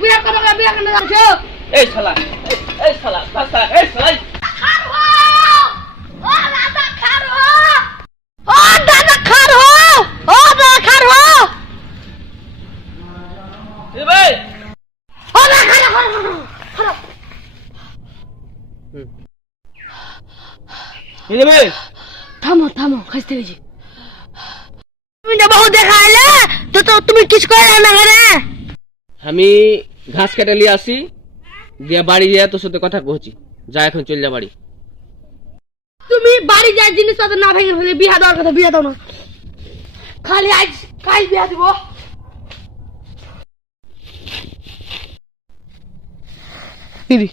বিয়া করো বিয়া কেন যাচ্ছো এই শালা এই শালা বাসা এই শালা ও দাদা খারো ও দাদা খারো ও দাদা খারো এ ভাই ও দাদা খারো খারো এই ভাই থামো থামো খাইতে গেছি তুমি না বহু দেখাইলে তো তো তুমি কিছু করে না করে আমি ঘাস কেটে নিয়ে আসি দিয়া বাড়ি গিয়ে তোর সাথে কথা কইছি যা এখন চল যা বাড়ি তুমি বাড়ি যাই জিনিসপত্র না ভেঙে ফেলে বিয়া দেওয়ার কথা বিয়া দাও না খালি আজ কাল বিয়া দিব দিদি